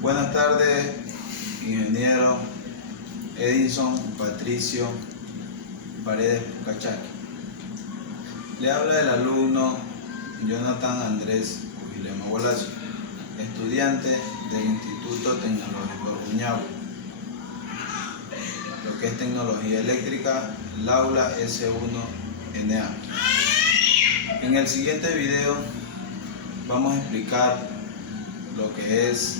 Buenas tardes, ingeniero Edison Patricio Paredes Pucachaqui. Le habla el alumno Jonathan Andrés Cubilema Bolacio, estudiante del Instituto Tecnológico Ruñahue, lo que es tecnología eléctrica, el aula S1NA. En el siguiente video vamos a explicar lo que es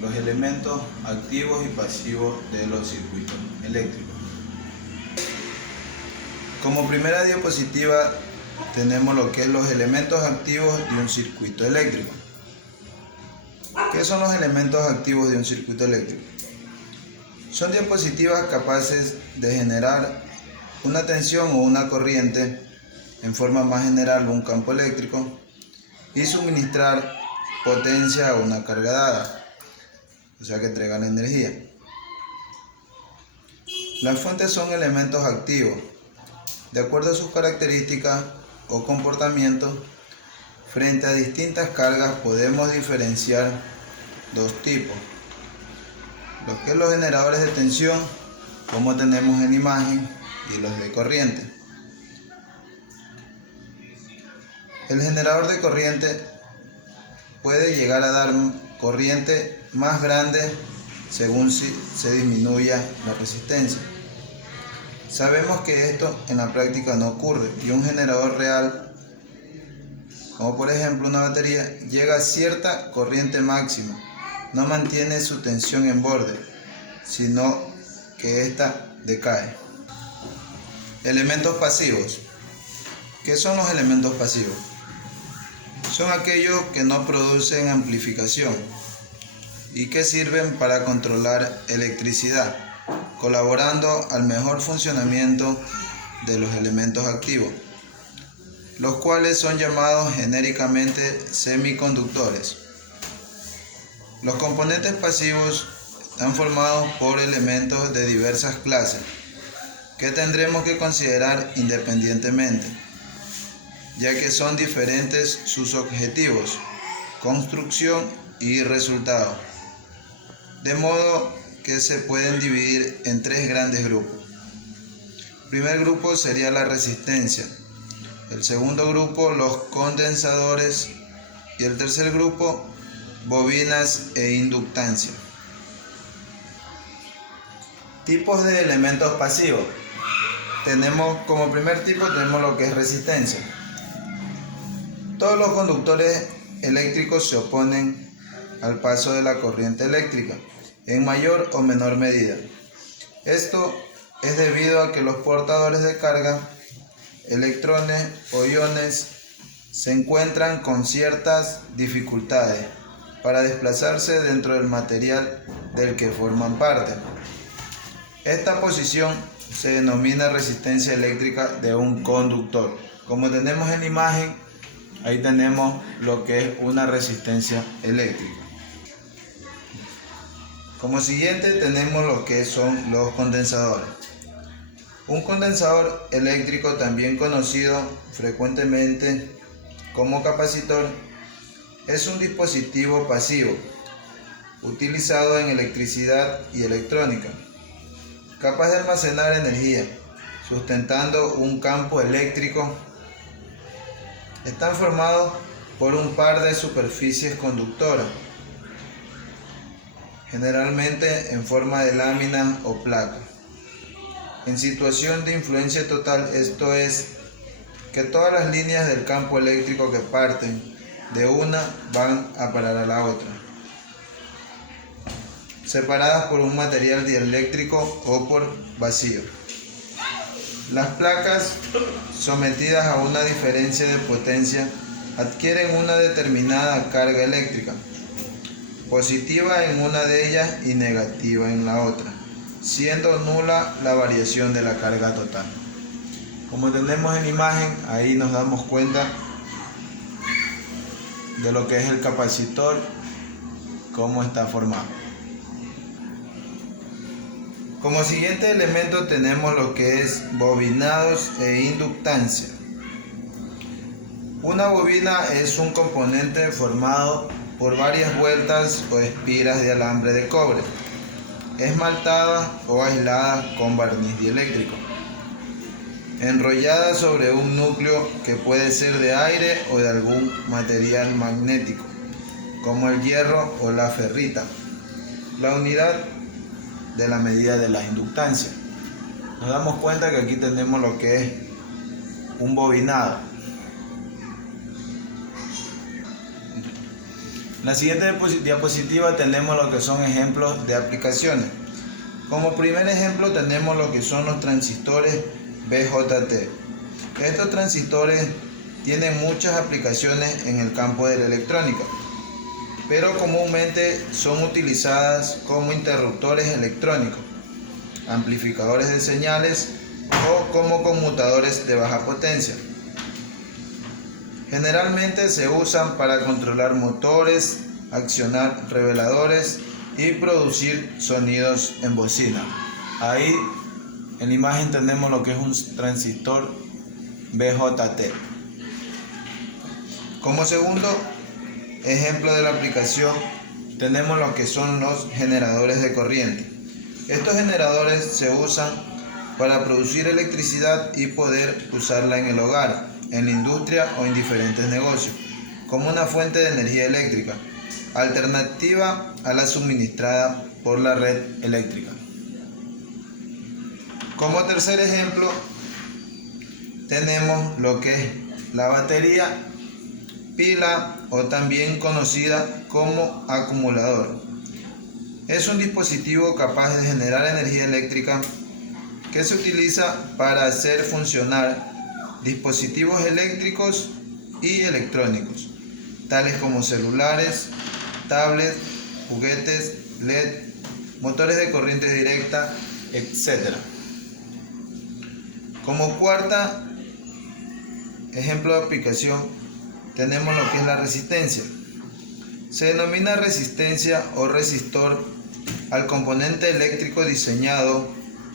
los elementos activos y pasivos de los circuitos eléctricos. Como primera diapositiva tenemos lo que es los elementos activos de un circuito eléctrico. ¿Qué son los elementos activos de un circuito eléctrico? Son dispositivos capaces de generar una tensión o una corriente, en forma más general un campo eléctrico, y suministrar potencia a una carga dada, o sea que entrega la energía. Las fuentes son elementos activos. De acuerdo a sus características o comportamiento, frente a distintas cargas podemos diferenciar dos tipos. Lo que es los generadores de tensión, como tenemos en imagen, y los de corriente. El generador de corriente puede llegar a dar corriente más grande según se disminuya la resistencia. Sabemos que esto en la práctica no ocurre, y un generador real, como por ejemplo una batería, llega a cierta corriente máxima, no mantiene su tensión en borde, sino que ésta decae. Elementos pasivos. ¿Qué son los elementos pasivos? Son aquellos que no producen amplificación y que sirven para controlar electricidad, colaborando al mejor funcionamiento de los elementos activos, los cuales son llamados genéricamente semiconductores. Los componentes pasivos están formados por elementos de diversas clases que tendremos que considerar independientemente, ya que son diferentes sus objetivos, construcción y resultado, de modo que se pueden dividir en tres grandes grupos. El primer grupo sería la resistencia, el segundo grupo los condensadores y el tercer grupo bobinas e inductancia. Tipos de elementos pasivos. Como primer tipo tenemos lo que es resistencia. Todos los conductores eléctricos se oponen al paso de la corriente eléctrica en mayor o menor medida. Esto es debido a que los portadores de carga, electrones o iones, se encuentran con ciertas dificultades para desplazarse dentro del material del que forman parte. Esta posición se denomina resistencia eléctrica de un conductor. Como tenemos en la imagen, ahí tenemos lo que es una resistencia eléctrica. Como siguiente tenemos lo que son los condensadores. Un condensador eléctrico, también conocido frecuentemente como capacitor, es un dispositivo pasivo utilizado en electricidad y electrónica, capaz de almacenar energía, sustentando un campo eléctrico. Están formados por un par de superficies conductoras, generalmente en forma de lámina o placa. En situación de influencia total, esto es, que todas las líneas del campo eléctrico que parten de una van a parar a la otra, separadas por un material dieléctrico o por vacío. Las placas, sometidas a una diferencia de potencia, adquieren una determinada carga eléctrica, positiva en una de ellas y negativa en la otra, siendo nula la variación de la carga total. Como tenemos en la imagen, ahí nos damos cuenta de lo que es el capacitor, cómo está formado. Como siguiente elemento tenemos lo que es bobinados e inductancia. Una bobina es un componente formado por varias vueltas o espiras de alambre de cobre, esmaltada o aislada con barniz dieléctrico, enrollada sobre un núcleo que puede ser de aire o de algún material magnético, como el hierro o la ferrita. La unidad de la medida de la inductancia. Nos damos cuenta que aquí tenemos lo que es un bobinado. En la siguiente diapositiva tenemos lo que son ejemplos de aplicaciones. Como primer ejemplo tenemos lo que son los transistores BJT. Estos transistores tienen muchas aplicaciones en el campo de la electrónica, pero comúnmente son utilizadas como interruptores electrónicos, amplificadores de señales o como conmutadores de baja potencia. Generalmente se usan para controlar motores, accionar reveladores y producir sonidos en bocina. Ahí en la imagen tenemos lo que es un transistor BJT. Como segundo ejemplo de la aplicación tenemos lo que son los generadores de corriente. Estos generadores se usan para producir electricidad y poder usarla en el hogar, en la industria o en diferentes negocios, como una fuente de energía eléctrica, alternativa a la suministrada por la red eléctrica. Como tercer ejemplo, tenemos lo que es la batería, pila o también conocida como acumulador. Es un dispositivo capaz de generar energía eléctrica que se utiliza para hacer funcionar dispositivos eléctricos y electrónicos, tales como celulares, tablets, juguetes, LED, motores de corriente directa, etc. Como cuarta ejemplo de aplicación tenemos lo que es la resistencia. Se denomina resistencia o resistor al componente eléctrico diseñado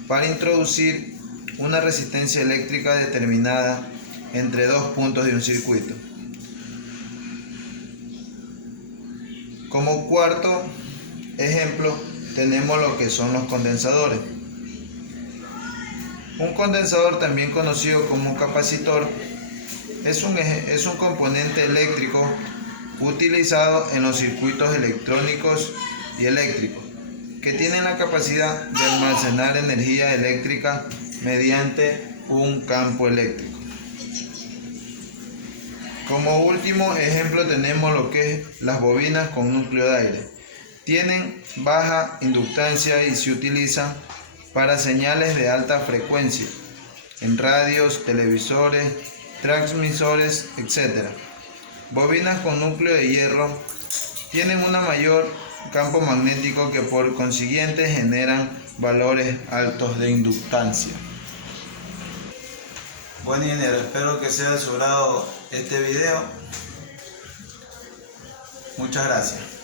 para introducir una resistencia eléctrica determinada entre dos puntos de un circuito. Como cuarto ejemplo tenemos lo que son los condensadores. Un condensador, también conocido como capacitor, es un componente eléctrico utilizado en los circuitos electrónicos y eléctricos, que tienen la capacidad de almacenar energía eléctrica mediante un campo eléctrico. Como último ejemplo tenemos lo que es las bobinas con núcleo de aire. Tienen baja inductancia y se utilizan para señales de alta frecuencia en radios, televisores, transmisores, etc. Bobinas con núcleo de hierro tienen un mayor campo magnético que por consiguiente generan valores altos de inductancia. Bueno, ingeniero, espero que sea de su agrado este video. Muchas gracias.